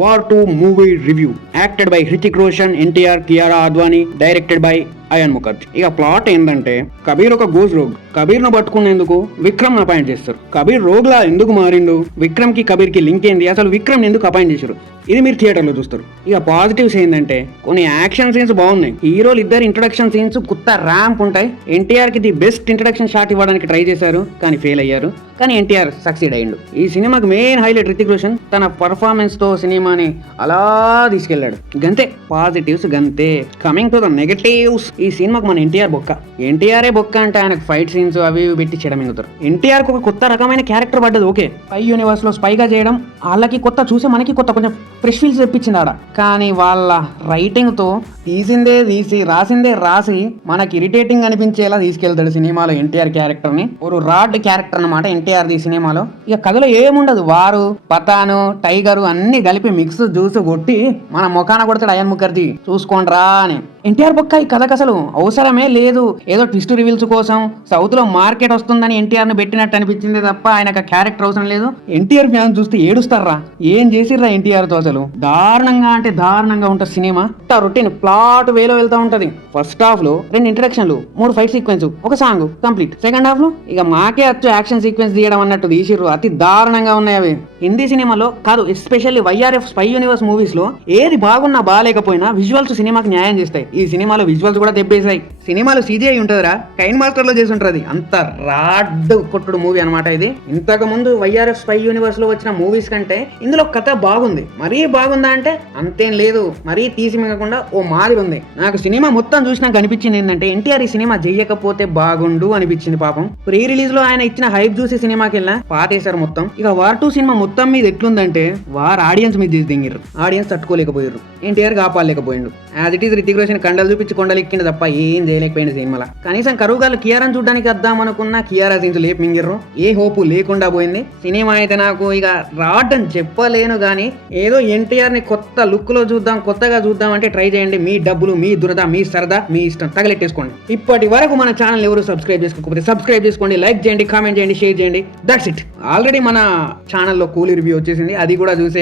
War 2 movie review. Acted by Hrithik Roshan, NTR, Kiara Advani, directed by Ayan Mukerji. ఇక plot ఏంటంటే కబీర్ ఒక goes rogue. Kabir ను పట్టుకునేందుకు Vikram appoint చేస్తారు. Kabir rogue లా ఎందుకు మారిండు, విక్రమ్ కి కబీర్ కి లింక్ ఏంది, అసలు విక్రమ్ ఎందుకు అపాయింట్ చేశారు, ఇది మీరు థియేటర్ లో చూస్తారు. ఇక పాజిటివ్స్ ఏంటంటే కొన్ని యాక్షన్ సీన్స్ బాగున్నాయి. హీరోలు ఇద్దరు ఇంట్రొడక్షన్ సీన్స్ కొత్త ర్యాంప్ ఉంటాయి. ఎన్టీఆర్ కి ది బెస్ట్ ఇంట్రొడక్షన్ షాట్ ఇవ్వడానికి ట్రై చేశారు, కానీ ఫెయిల్ అయ్యారు. కానీ ఎన్టీఆర్ సక్సీడ్ అయ్యిండు. ఈ సినిమాకి మెయిన్ హైలైట్ రితిక్ రోషన్ తన పర్ఫార్మెన్స్ తో సినిమాని అలా తీసుకెళ్లాడు. గంతే పాజిటివ్స్, గంతే. కమింగ్ టు ద నెగటివ్స్, ఈ సినిమాకి మన ఎన్టీఆర్ బొక్క. ఎన్టీఆర్ఏ బొక్క అంటే ఆయనకు ఫైట్ సీన్స్ అవి పెట్టి చెడమింగుతారు. ఎన్టీఆర్ కు ఒక కొత్త రకమైన క్యారెక్టర్ పడ్డది. ఓకే, స్పై యూనివర్స్ లో స్పైగా చేయడం వాళ్ళకి కొత్త, చూసి మనకి కొత్త, కొంచెం ఫ్రెష్ ఫీల్స్ తెప్పించింది ఆడ. కానీ వాళ్ళ రైటింగ్ తో తీసిందే తీసి రాసిందే రాసి మనకి ఇరిటేటింగ్ అనిపించేలా తీసుకెళ్తాడు సినిమాలో ఎన్టీఆర్ క్యారెక్టర్ ని. ఒక రాడ్ క్యారెక్టర్ అన్నమాట ఎన్టీఆర్ ది సినిమాలో. ఇక కథలో ఏముండదు, వారు పతాను టైగరు అన్ని కలిపి మిక్స్ జ్యూస్ కొట్టి మన ముఖాన కొడతాడు అయాన్ ముఖర్జీ, చూసుకోండి రా అని. ఎన్టీఆర్ బొక్క ఈ కథకు అసలు అవసరమే లేదు. ఏదో ట్విస్ట్ రివీల్స్ కోసం సౌత్ లో మార్కెట్ వస్తుందని ఎన్టీఆర్ ని పెట్టినట్టు అనిపించింది తప్ప ఆయనకు క్యారెక్టర్ అవసరం లేదు. ఎన్టీఆర్ ఫ్యాన్స్ చూస్తే ఏడుస్తారా, ఏం చేసిర్రా ఎన్టీఆర్ తో, అసలు దారుణంగా అంటే దారుణంగా ఉంటుంది సినిమా. రొటీన్ ప్లాట్ వేలో వెళ్తా ఉంటది. ఫస్ట్ హాఫ్ లో 2 ఇంట్రడక్షన్లు, 3 ఫైట్ సీక్వెన్స్, ఒక సాంగ్ కంప్లీట్. సెకండ్ హాఫ్ లో ఇక మాకే అచ్చు యాక్షన్ సీక్వెన్స్ తీయడం అన్నట్టు తీసిర్రు. అతి దారుణంగా ఉన్నాయి అవి. హిందీ సినిమాలో కాదు, especially YRF spy universe movies లో ఏది బాగున్నా బాగాలేకపోయినా విజువల్స్ సినిమాకి న్యాయం చేస్తాయి. ఈ సినిమాలో విజువల్స్ కూడా దెబ్బేసాయి. సినిమాలో CGI ఉంటుందిరా, కైన్ మాస్టర్ లో చేసి ఉంటది. అంత రాడ్ కొట్టుడు మూవీ అనమాట ఇది. ఇంతకు ముందు వైఆర్ఎఫ్ స్పై యూనివర్స్ లో వచ్చిన మూవీస్ కంటే ఇందులో కథ బాగుంది. మరీ బాగుందా అంటే అంతేం లేదు, మరీ తీసి మిగకుండా ఓ మాదిరి ఉంది. నాకు సినిమా మొత్తం చూసినాక అనిపించింది ఏంటంటే ఎన్టీఆర్ ఈ సినిమా చెయ్యకపోతే బాగుండు అనిపించింది. పాపం ప్రీ రిలీజ్ లో ఆయన ఇచ్చిన హైప్ చూసి సినిమాకి వెళ్ళా పాతేశారు మొత్తం. ఇక వార్ 2 సినిమా మొత్తం మీద ఎట్లుందంటే వార్ ఆడియన్స్ మీద చేసి దింగిర్రు. ఆడియన్స్ తట్టుకోలేకపోయారు, ఎన్టీఆర్ కాపాడలేకపోయిండు. As it is Hrithik Roshan కండలు చూపించి కొండలు ఎక్కిండు తప్ప ఏం చేయలేకపోయింది సినిమాలో. కనీసం కరువుగాలు కియారాని చూడడానికి వద్దాం అనుకున్నా కియారా సీన్స్ లేపు మింగిర్రు. ఏ హోపు లేకుండా పోయింది సినిమా. అయితే నాకు ఇక రాడ్ అని చెప్పలేను కానీ ఏదో ఎన్టీఆర్ ని కొత్త లుక్ లో చూద్దాం, కొత్తగా చూద్దాం అంటే ట్రై చేయండి. మీ డబ్బులు, మీ దురద, మీ సరదా, మీ ఇష్టం, తగలెట్టేసుకోండి. ఇప్పటి వరకు మన ఛానల్ ఎవరు సబ్స్క్రైబ్ చేసుకోకపోతే సబ్స్క్రైబ్ చేసుకోండి, లైక్ చేయండి, కామెంట్ చేయండి, షేర్ చేయండి. That's it. ఆల్రెడీ మన ఛానల్లో కూలీ రివ్యూ వచ్చేసింది, అది కూడా చూసే